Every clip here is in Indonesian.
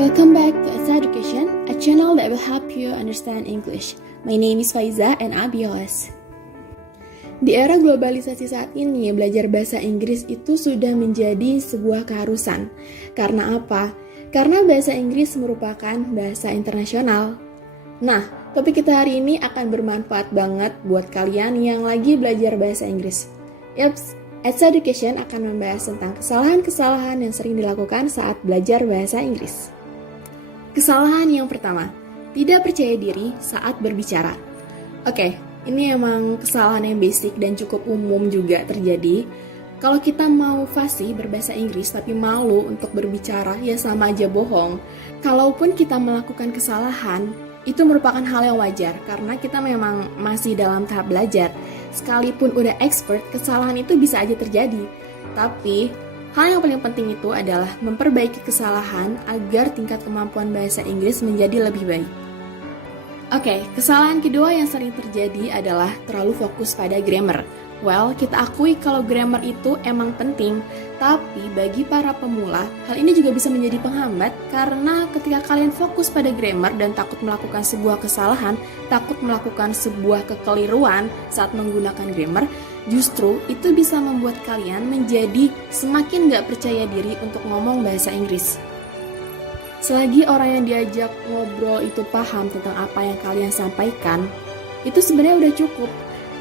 Welcome back to Esa Education, a channel that will help you understand English. My name is Faiza and I'll be your host. Di era globalisasi saat ini, belajar bahasa Inggris itu sudah menjadi sebuah keharusan. Karena apa? Karena bahasa Inggris merupakan bahasa internasional. Nah, topik kita hari ini akan bermanfaat banget buat kalian yang lagi belajar bahasa Inggris. Yaps, Esa Education akan membahas tentang kesalahan-kesalahan yang sering dilakukan saat belajar bahasa Inggris. Kesalahan yang pertama, tidak percaya diri saat berbicara. Oke, ini emang kesalahan yang basic dan cukup umum juga terjadi. Kalau kita mau fasih berbahasa Inggris tapi malu untuk berbicara, ya sama aja bohong. Kalaupun kita melakukan kesalahan, itu merupakan hal yang wajar karena kita memang masih dalam tahap belajar. Sekalipun udah expert, kesalahan itu bisa aja terjadi. Tapi, hal yang paling penting itu adalah memperbaiki kesalahan agar tingkat kemampuan bahasa Inggris menjadi lebih baik. Oke, kesalahan kedua yang sering terjadi adalah terlalu fokus pada grammar. Well, kita akui kalau grammar itu emang penting, tapi bagi para pemula, hal ini juga bisa menjadi penghambat karena ketika kalian fokus pada grammar dan takut melakukan sebuah kesalahan, takut melakukan sebuah kekeliruan saat menggunakan grammar, justru itu bisa membuat kalian menjadi semakin gak percaya diri untuk ngomong bahasa Inggris. Selagi orang yang diajak ngobrol itu paham tentang apa yang kalian sampaikan, itu sebenarnya udah cukup.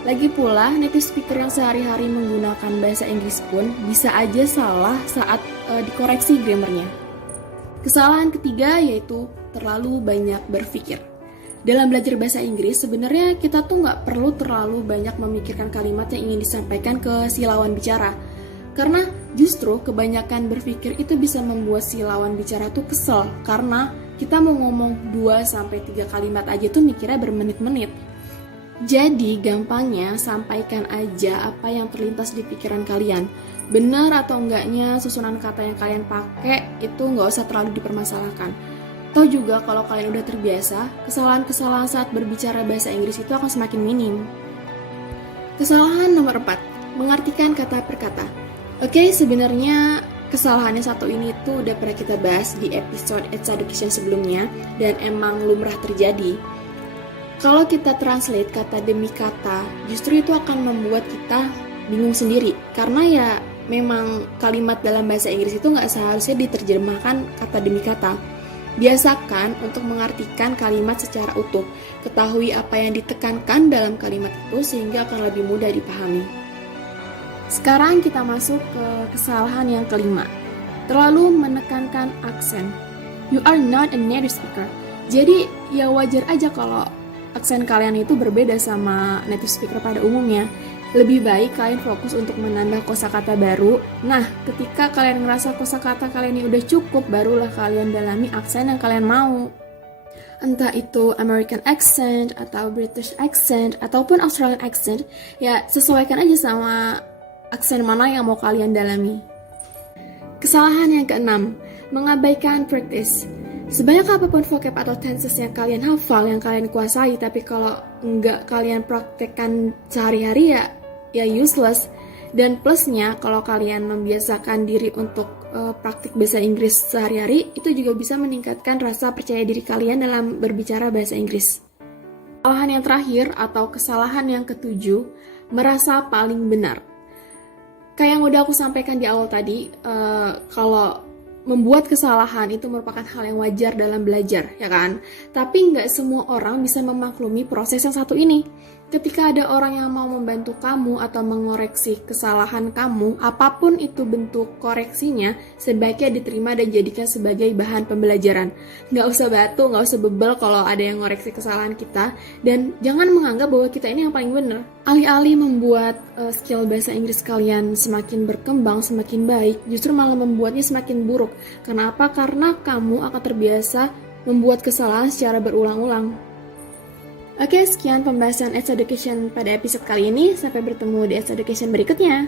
Lagi pula, native speaker yang sehari-hari menggunakan bahasa Inggris pun bisa aja salah saat dikoreksi grammarnya. Kesalahan ketiga yaitu terlalu banyak berpikir. Dalam belajar bahasa Inggris, sebenarnya kita tuh nggak perlu terlalu banyak memikirkan kalimat yang ingin disampaikan ke si lawan bicara. Karena justru kebanyakan berpikir itu bisa membuat si lawan bicara tuh kesel. Karena kita mau ngomong 2-3 kalimat aja tuh mikirnya bermenit-menit. Jadi gampangnya sampaikan aja apa yang terlintas di pikiran kalian. Benar atau enggaknya susunan kata yang kalian pakai itu nggak usah terlalu dipermasalahkan. Toh juga kalau kalian udah terbiasa, kesalahan-kesalahan saat berbicara bahasa Inggris itu akan semakin minim. Kesalahan nomor 4, mengartikan kata per kata. Oke, sebenarnya kesalahan yang satu ini tuh udah pernah kita bahas di episode It's Education sebelumnya dan emang lumrah terjadi. Kalau kita translate kata demi kata, justru itu akan membuat kita bingung sendiri. Karena ya memang kalimat dalam bahasa Inggris itu nggak seharusnya diterjemahkan kata demi kata. Biasakan untuk mengartikan kalimat secara utuh. Ketahui apa yang ditekankan dalam kalimat itu sehingga akan lebih mudah dipahami. Sekarang kita masuk ke kesalahan yang kelima. Terlalu menekankan aksen. You are not a native speaker. Jadi ya wajar aja kalau aksen kalian itu berbeda sama native speaker pada umumnya. Lebih baik kalian fokus untuk menambah kosakata baru. Nah, ketika kalian ngerasa kosakata kalian ini udah cukup, barulah kalian dalami aksen yang kalian mau. Entah itu American accent, atau British accent, ataupun Australian accent, ya sesuaikan aja sama aksen mana yang mau kalian dalami. Kesalahan yang keenam, mengabaikan practice. Sebanyak apapun vocab atau tenses yang kalian hafal, yang kalian kuasai, tapi kalau nggak kalian praktekkan sehari-hari ya useless. Dan plusnya, kalau kalian membiasakan diri untuk praktik bahasa Inggris sehari-hari, itu juga bisa meningkatkan rasa percaya diri kalian dalam berbicara bahasa Inggris. Kesalahan yang terakhir atau kesalahan yang ketujuh, merasa paling benar. Kayak yang udah aku sampaikan di awal tadi, kalau membuat kesalahan itu merupakan hal yang wajar dalam belajar, ya kan? Tapi nggak semua orang bisa memaklumi proses yang satu ini. Ketika ada orang yang mau membantu kamu atau mengoreksi kesalahan kamu, apapun itu bentuk koreksinya, sebaiknya diterima dan jadikan sebagai bahan pembelajaran. Nggak usah batu, nggak usah bebel kalau ada yang ngoreksi kesalahan kita, dan jangan menganggap bahwa kita ini yang paling benar. Alih-alih membuat skill bahasa Inggris kalian semakin berkembang, semakin baik, justru malah membuatnya semakin buruk. Kenapa? Karena kamu akan terbiasa membuat kesalahan secara berulang-ulang. Oke, sekian pembahasan It's Education pada episode kali ini. Sampai bertemu di It's Education berikutnya.